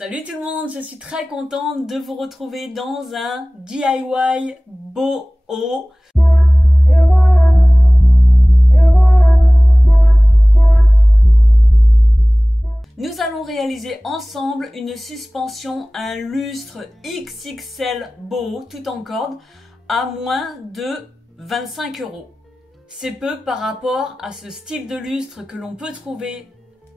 Salut tout le monde, je suis très contente de vous retrouver dans un DIY boho. Nous allons réaliser ensemble une suspension, un lustre XXL boho tout en corde à moins de 25 €. C'est peu par rapport à ce style de lustre que l'on peut trouver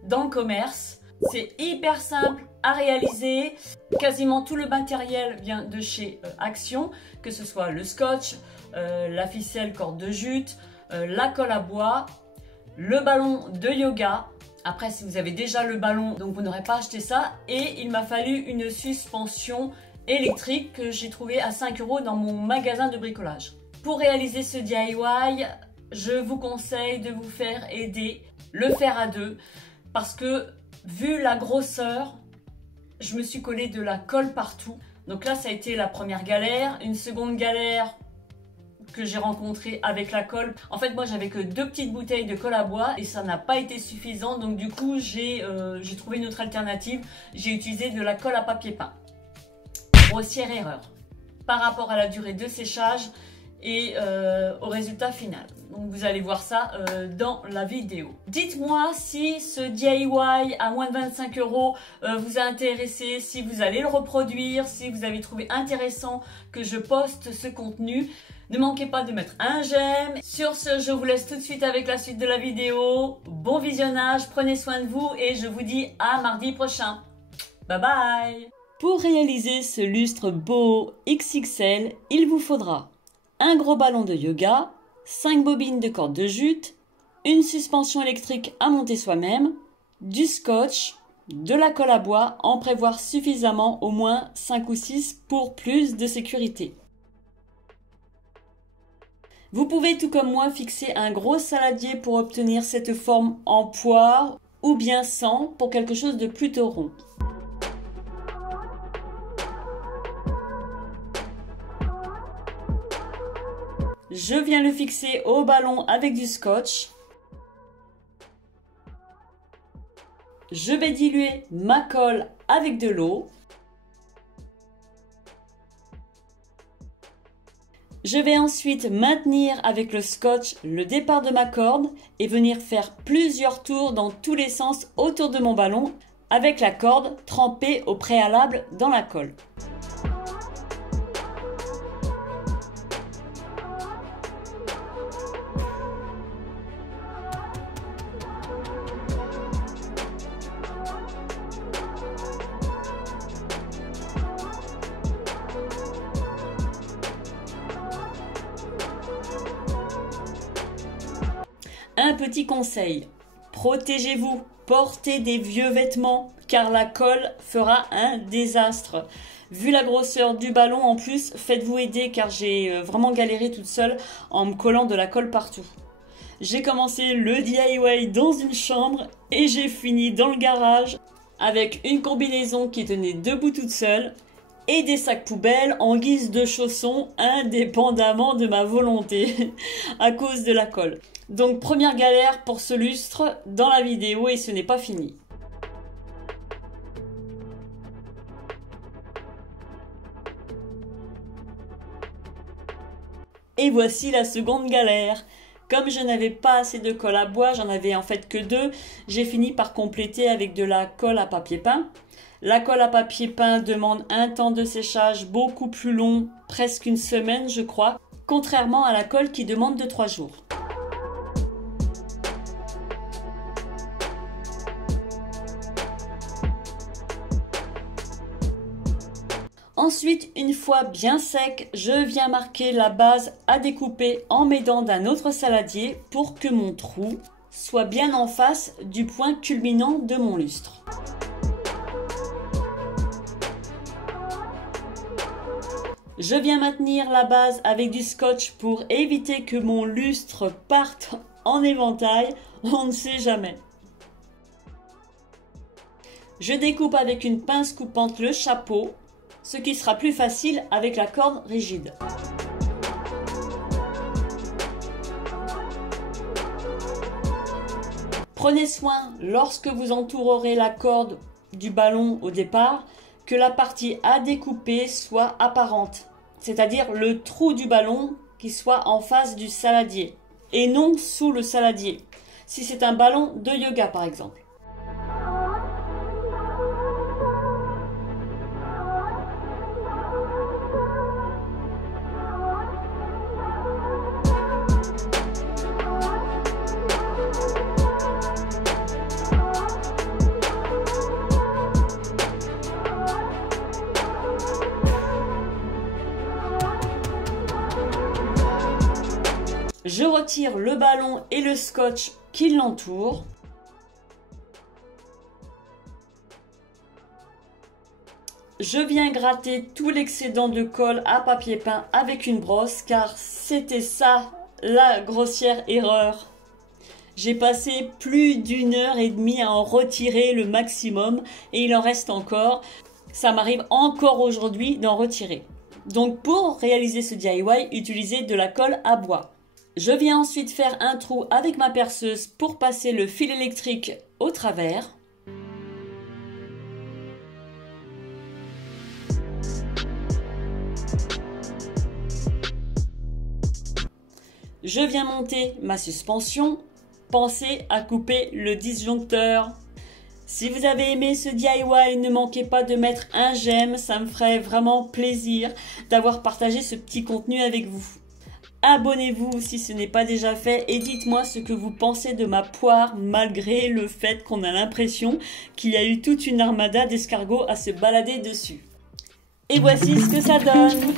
dans le commerce. C'est hyper simple à réaliser. Quasiment tout le matériel vient de chez Action, que ce soit le scotch, la ficelle corde de jute, la colle à bois, le ballon de yoga. Après, si vous avez déjà le ballon, donc vous n'aurez pas acheté ça. Et il m'a fallu une suspension électrique que j'ai trouvée à 5 € dans mon magasin de bricolage. Pour réaliser ce DIY, je vous conseille de vous faire aider, le faire à deux, parce que vu la grosseur, je me suis collé de la colle partout. Donc là, ça a été la première galère. Une seconde galère que j'ai rencontrée avec la colle. En fait, moi, j'avais que 2 petites bouteilles de colle à bois et ça n'a pas été suffisant. Donc du coup, j'ai trouvé une autre alternative. J'ai utilisé de la colle à papier peint. Grossière erreur par rapport à la durée de séchage et au résultat final. Donc vous allez voir ça dans la vidéo. Dites-moi si ce DIY à moins de 25 € vous a intéressé, si vous allez le reproduire, si vous avez trouvé intéressant que je poste ce contenu. Ne manquez pas de mettre un j'aime. Sur ce, je vous laisse tout de suite avec la suite de la vidéo. Bon visionnage, prenez soin de vous et je vous dis à mardi prochain. Bye bye. Pour réaliser ce lustre boho XXL, il vous faudra un gros ballon de yoga, 5 bobines de corde de jute, une suspension électrique à monter soi-même, du scotch, de la colle à bois, en prévoir suffisamment, au moins 5 ou 6 pour plus de sécurité. Vous pouvez tout comme moi fixer un gros saladier pour obtenir cette forme en poire ou bien sans pour quelque chose de plutôt rond. Je viens le fixer au ballon avec du scotch. Je vais diluer ma colle avec de l'eau. Je vais ensuite maintenir avec le scotch le départ de ma corde et venir faire plusieurs tours dans tous les sens autour de mon ballon avec la corde trempée au préalable dans la colle. Un petit conseil, protégez-vous, portez des vieux vêtements car la colle fera un désastre. Vu la grosseur du ballon en plus, faites-vous aider car j'ai vraiment galéré toute seule en me collant de la colle partout. J'ai commencé le DIY dans une chambre et j'ai fini dans le garage avec une combinaison qui tenait debout toute seule et des sacs poubelles en guise de chaussons indépendamment de ma volonté à cause de la colle. Donc première galère pour ce lustre dans la vidéo et ce n'est pas fini. Et voici la seconde galère. Comme je n'avais pas assez de colle à bois, j'en avais en fait que 2, j'ai fini par compléter avec de la colle à papier peint. La colle à papier peint demande un temps de séchage beaucoup plus long, presque une semaine je crois, contrairement à la colle qui demande de 3 jours. Ensuite, une fois bien sec, je viens marquer la base à découper en m'aidant d'un autre saladier pour que mon trou soit bien en face du point culminant de mon lustre. Je viens maintenir la base avec du scotch pour éviter que mon lustre parte en éventail, on ne sait jamais. Je découpe avec une pince coupante le chapeau, ce qui sera plus facile avec la corde rigide. Prenez soin, lorsque vous entourerez la corde du ballon au départ, que la partie à découper soit apparente, c'est-à-dire le trou du ballon qui soit en face du saladier et non sous le saladier, si c'est un ballon de yoga par exemple. Je retire le ballon et le scotch qui l'entoure. Je viens gratter tout l'excédent de colle à papier peint avec une brosse car c'était ça la grossière erreur. J'ai passé plus d'1h30 à en retirer le maximum et il en reste encore. Ça m'arrive encore aujourd'hui d'en retirer. Donc pour réaliser ce DIY, utilisez de la colle à bois. Je viens ensuite faire un trou avec ma perceuse pour passer le fil électrique au travers. Je viens monter ma suspension. Pensez à couper le disjoncteur. Si vous avez aimé ce DIY, ne manquez pas de mettre un j'aime, ça me ferait vraiment plaisir d'avoir partagé ce petit contenu avec vous. Abonnez-vous si ce n'est pas déjà fait et dites-moi ce que vous pensez de ma poire malgré le fait qu'on a l'impression qu'il y a eu toute une armada d'escargots à se balader dessus. Et voici ce que ça donne.